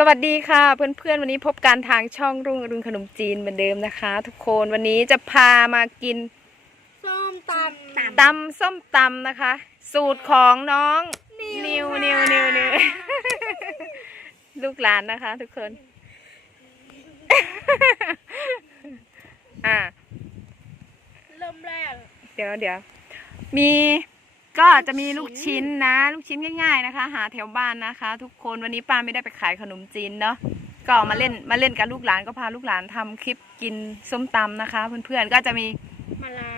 สวัสดีค่ะเพื่อนๆวันนี้พบกันทางช่องรุ่งอรุณขนมจีนเหมือนเดิมนะคะ ทุกคนวันนี้จะพามากินส้มตำตำส้มตำนะคะ สูตรของน้องนิวนิวนิวนิวลูกหลานนะคะ ทุกคน อ่าเริ่มแรก เดี๋ยวเดี๋ยวมี ก็จะมีลูกชิ้นนะ ลูกชิ้นง่าย ๆนะคะ หาแถวบ้านนะคะ ทุกคนวันนี้ป้าไม่ได้ไปขายขนมจีนเนาะก็มาเล่นมาเล่นกับลูกหลานก็พาลูกหลานทำคลิปกินส้มตำนะคะ เพื่อนๆก็จะมีมะลา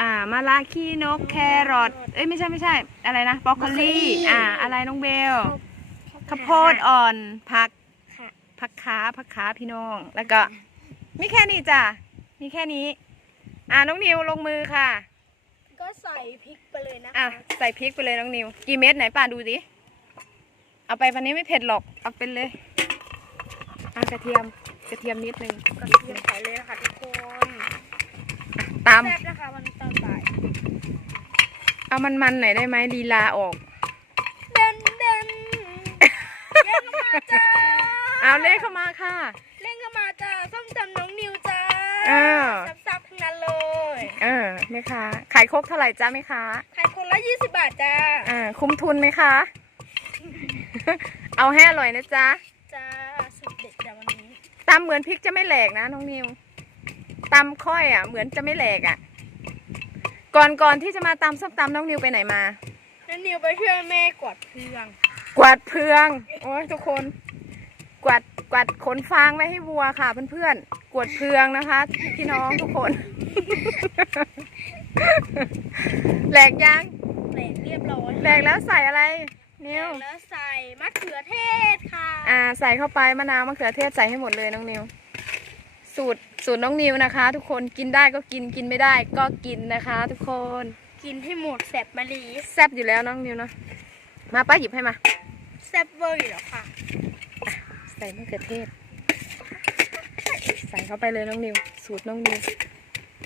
อ่ามาลาขี้นกแครอทเอ้ยไม่ใช่ไม่ใช่ อะไรนะบรอกโคลีอ่า อะไรน้องเบลข้าวโพดอ่อนผักค่ะผักขาผักขาพี่น้อง แล้วก็มีแค่นี้จ้ะมีแค่นี้ อ่าน้องนิวลงมือค่ะ ก็ใส่พริก ไปเลยนะอะคะใส่พริกไปเลยน้องนิว กี่เม็ดไหนป่าดูสิเอาไปวันนี้ไม่เผ็ดหรอกเอาไปเลยอะกระเทียมกระเทียมนิดนึงกระเทียมใส่เลยนะคะทุกคนตามแซ่บนะคะวันตอนบ่ายเอามันมันๆหน่อยได้ไหมลีลาออกเด่นเด่นเล่นเข้ามาจ้าเอาเลขเข้ามาค่ะ เล่นเข้ามาจ้าส้มตำน้องนิวจ้าอ้าวซับๆทั้งนั้นเลย เออแม่ค้า ขายครกเท่าไหร่จ้าแม่ค้าขายคนละยี่สิบบาทจ้าอ่าคุ้มทุนไหมคะ เอาให้อร่อยนะจ๊ะจ้าสุดเด็ดจ้าวันนี้ตำเหมือนพริกจะไม่แหลกนะน้องนิวตำค่อยอะ เหมือนจะไม่แหลกอะ ก่อนก่อนที่จะมาตำส้มตำน้องนิวไปไหนมาน้องนิวไปช่วยแม่กวาดเพืองกวาดเพืองโอ้ยทุกคน กวาดกวาดขนฟางไว้ให้วัวค่ะเพื่อนๆกวาดเพืองนะคะ พี่น้องทุกคน แหลกยังแหลกเรียบร้อยแหลกแล้วใส่อะไรแหลนิวกแล้วใส่มะเขือเทศค่ะอ่าใส่เข้าไปมะนาวมะเขือเทศใส่ให้หมดเลยน้องนิว สูตรสูตรน้องนิวนะคะ ทุกคนกินได้ก็กินกินไม่ได้ก็กินนะคะ ทุกคนกินให้หมดแสบมะลีแซ่บอยู่แล้วน้องนิวเนาะมาป้าหยิบให้มาแซ่บเวอร์อยู่แล้วค่ะใส่มะเขือเทศ ใส่เข้าไปเลยน้องนิว สูตรน้องนิว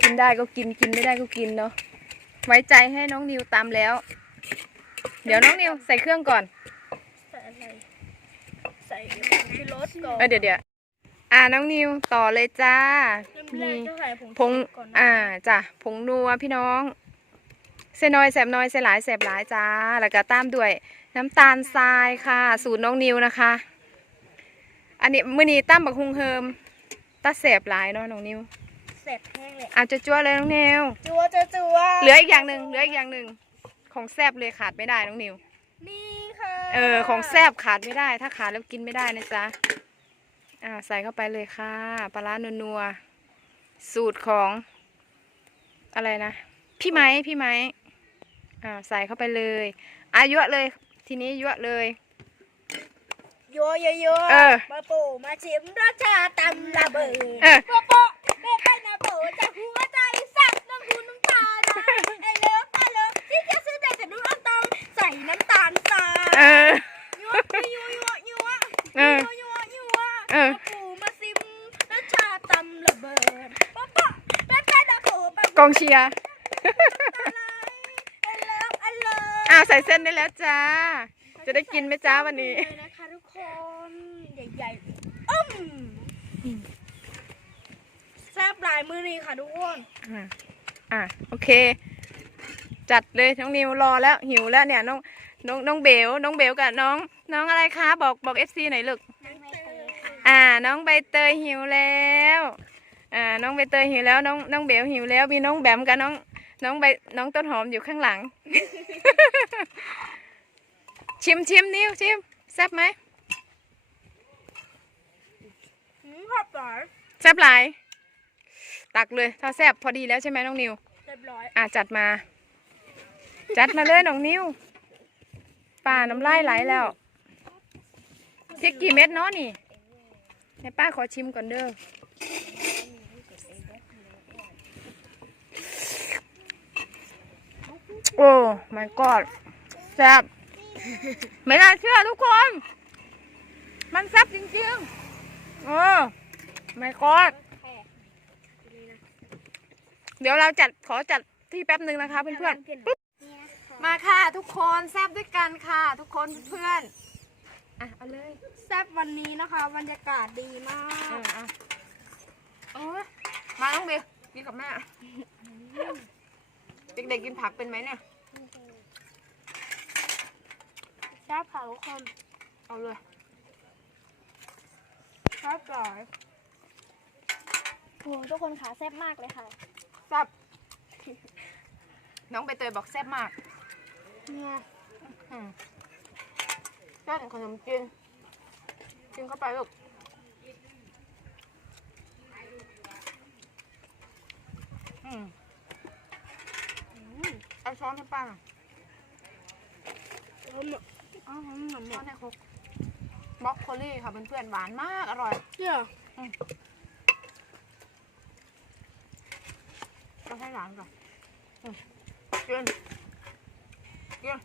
กินได้ก็กินกินไม่ได้ก็กินเนาะไว้ใจให้น้องนิวตามแล้ว เดี๋ยวน้องนิวใส่เครื่องก่อนใส่อะไรใส่ผงชูรสก่อนเออเดี๋ยวเดี๋ยวอ่าน้องนิวต่อเลยจ้าเริ่มแรกนี่จะใส่ผงผชูงรสก่อนนะอ่าจ้ะผงนัวพี่น้องเสน้อยแสบน้อยเสหลายแสบหลายจ้า แล้วก็ตามด้วยน้ำตาลทรายค่ะ สูตรน้องนิวนะคะ อันนี้มือนี้ตั้มบักฮุงเฮิมตาแสบหลายเนาะน้องนิวแสบแห้งเลยอาจจะจั่วเลยน้องนิวจัวจัวจัวเหลืออีกอย่างหนึ่งเหลืออีกอย่างหนึ่งของแซบเลยขาดไม่ได้น้องนิว นี่ค่ะเออของแซบขาดไม่ได้ ถ้าขาดแล้วกินไม่ได้นะจ๊ะอ่าใส่เข้าไปเลยค่ะปลาร้านัวๆสูตรของ อะไรนะพี่ไม้พี่ไม้อ่าใส่เข้าไปเลยอายั่วเลย ทีนี้ยั่วเลยยัวยัวยัวเออ มาปูมาชิมรสชาติตำระเบิดเออโปะโปะเป๊ะไปนะโปะจากหัวใจสักน้ำหูน้ำตาไหลไอ้เลิฟไอ้เลิฟที่จะซื้อแต่ฉันรู้อันต้องใส่น้ำตาลทรายเออ ยัวยัวยัวยัวเออยัวยัวเออ มาปูมาซิมรสชาติตำระเบิดโปะโปะเป๊ะไปนะโปะปะกองเชียร์ไอ้เลิฟไอ้เลิฟอ่าใส่เส้นได้แล้วจ้า จะได้กินไหมจ้าวันนี้ เลยนะคะทุกคน ใหญ่ๆอืมแซ่บหลายมือนี่ค่ะทุกคนอะอะโอเค จัดเลยน้องนิวรอแล้วหิวแล้วเนี่ยน้องน้องน้องเบลน้องเบลกับน้อง น้องอะไรคะ บอกบอกเอฟซีหน่อยลูกอ่า น้องใบเตยหิวแล้วอ่าน้องใบเตยหิวแล้วน้องน้องเบลหิวแล้วมีน้องแบมกับน้อง น้องใบน้องต้นหอมอยู่ข้างหลัง ชิมชิมนิวชิมแซ่บไหมอืมขอบหลายแซ่บหลาย ตักเลยถ้าแซ่บพอดีแล้วใช่ไหมน้องนิวเรียบร้อยอะจัดมา จัดมาเลยน้องนิวป้าน้ำลายไหลแล้วพริกกี่เม็ดเนาะนี่ให้ป้าขอชิมก่อนเด้อโอ้ my god แซ่บไม่น่าเชื่อทุกคน มันแซ่บจริงๆโอ้ my god เดี๋ยวเราจัดขอจัดที่แป๊บหนึ่งนะคะเพื่อนๆมาค่ะทุกคนแซบด้วยกันค่ะ ทุกคนเพื่อนอะเอาเลยแซ่บวันนี้นะคะบรรยากาศดีมาเอกออะโอ้ยมาน้องเบลกินกับแม่เด็กๆกินผักเป็นไหมเนี่ยแซ่บค่ะทุกคนเอาเลยแซ่บหลายโอ้ทุกคนขาแซ่บมากเลยค่ะ แซ่บน้องใบเตยบอกแซ่บมากเนี่ยอืมแซ่บขนมจีนกินเข้าไปลูกอืมเอาช้อนให้ป้าหน่อยเอาหมดเอาหมดหมดหมช้อดนให้ครบบล็อกโคลี่ค่ะเพื่อนๆหวานมากอร่อย เนี่ยเก็ให้หลานก่อนอืมกินกิน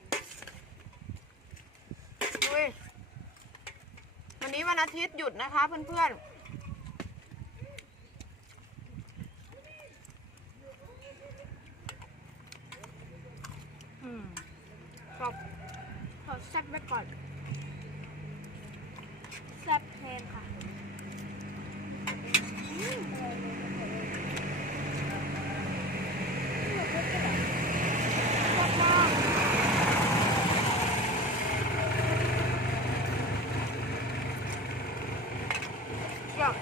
ดุยวันนี้วันอาทิตย์หยุดนะคะเพื่อนๆอืมชอบ ขอแซ่บไว้ก่อนแซ่บแทนค่ะแซ่บมาก ชอบ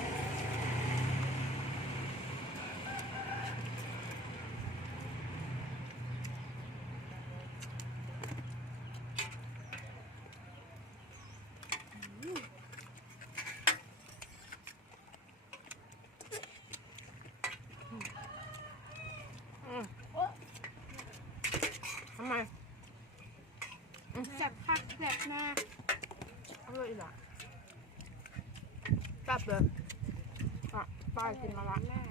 อืมทำไม แซ่บคักแซ่บมาก เอาเลยอีกอะจับเลยอะป้ากินมาละ แม่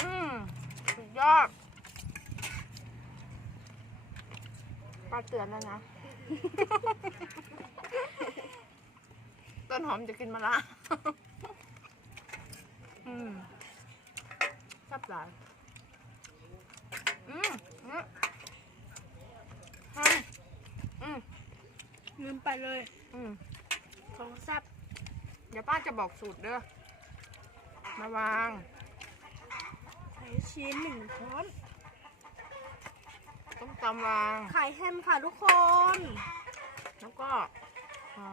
อืมสุดยอด ป้าเตือนแล้วนะ ต้นหอมจะกินมาละอืมชอบหลายอืมอืมอืมอืมลืมไปเลย อืมของแซ่บเดี๋ยวป้าจะบอกสูตรเด้อมาวางไข่ชิ้นหนึ่งช้อน ต้มตำวางไข่แฮมค่ะทุกคน แล้วก็อ่า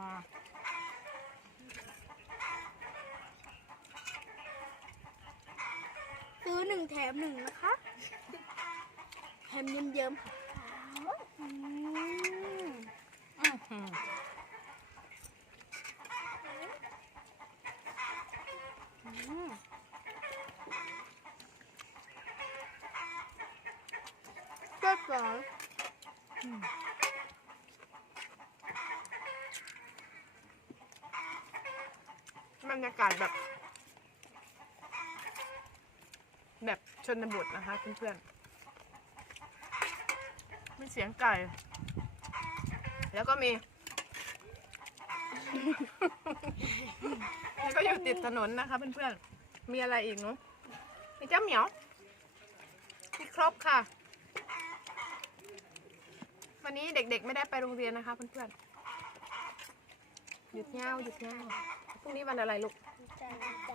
ซื้อหนึ่งแถมหนึ่งนะคะแฮมเยิ้มๆค่ะอืมอื้อหืออืม แซ่บหลายบรรยากาศแบบ แบบชนบทนะคะเพื่อนๆมีเสียงไก่ แล้วก็มี แล้วก็อยู่ติดถนนนะคะเพื่อนๆ มีอะไรอีกเนาะมีเจ้าเหมียวมีครบค่ะ วันนี้เด็กๆไม่ได้ไปโรงเรียนนะคะเพื่อนๆหยุดเงาหยุดเงาพรุ่งนี้วันอะไรลูกใจใจ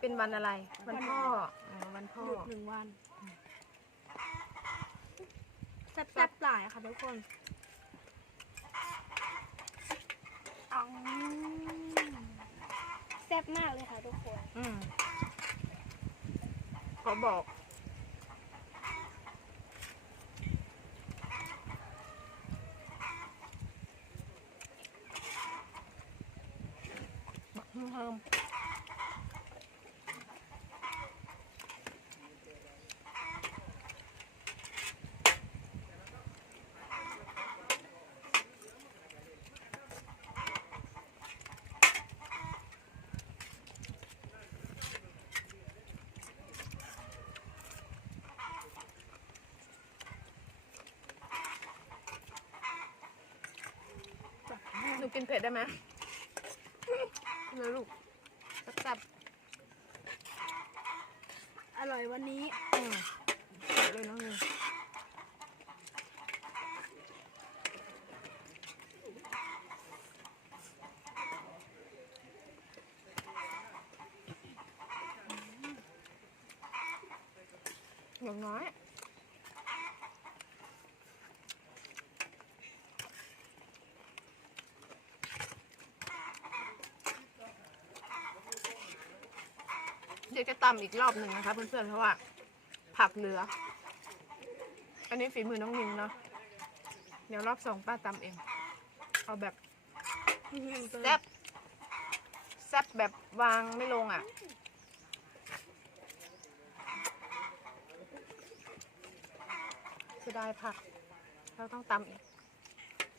เป็นวันอะไร วันพ่ออ๋อวันพ่อ หยุดหนึ่งวันแซ่บๆหลายค่ะทุกคนอ๋อแซ่บมากเลยค่ะทุกคน อืมขอบอก บักเฮิมหนูกินเผ็ดได้ไหม นะลูกกับบอร่อยวันนี้อืมเลยน้องเลยอย่างน้อย จะตำอีกรอบหนึ่งนะคะ เพื่อนๆเพราะว่า ผักเหลือ อันนี้ฝีมือน้องนิวเนาะเดี๋ยวรอบสองป้าตำเอง เอาแบบแซ่บแซ่บแบบวางไม่ลงอะเสียดายผัก เราต้องตำอีก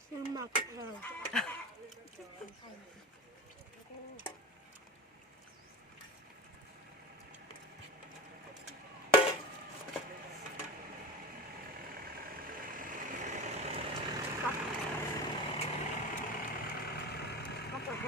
ซื้อมาเออมะเขือเทศอืม บ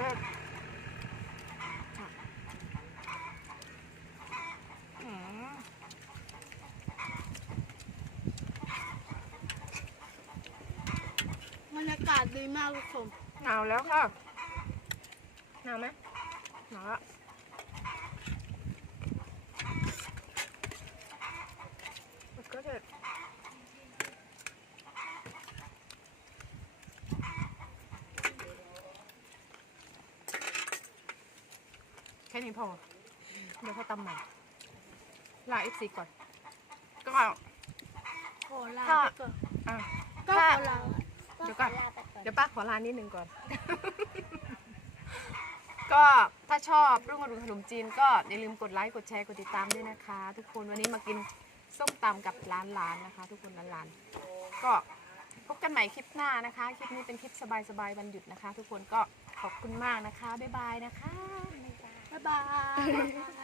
รรยากาศดีมากทุกคนหนาวแล้วค่ะหนาวไหมหนาวละมะเขือเทศแค่ นี้พอ เดี๋ยวเขาตำใหม่ลาเอฟซีก่อน ก็ ขอลาถ้าไปก่อนอะ ก็ขอลาเดี๋ยวก่อน ขลาไปก่อน เดี๋ยวป้าขอลานิดนึงก่อน ก็ถ้าชอบรุ่งอรุณขนมจีนก็อย่าลืมกดไลค์ กดแชร์ กดติดตามด้วยนะคะ ทุกคนวันนี้มากินส้มตำกับร้านร้านๆนะคะ ทุกคนร้านร้านๆก็พบกันใหม่คลิปหน้านะคะ คลิปนี้เป็นคลิปสบายๆวันหยุดนะคะ ทุกคนก็ขอบคุณมากนะคะบ๊ายบายนะคะ 拜拜。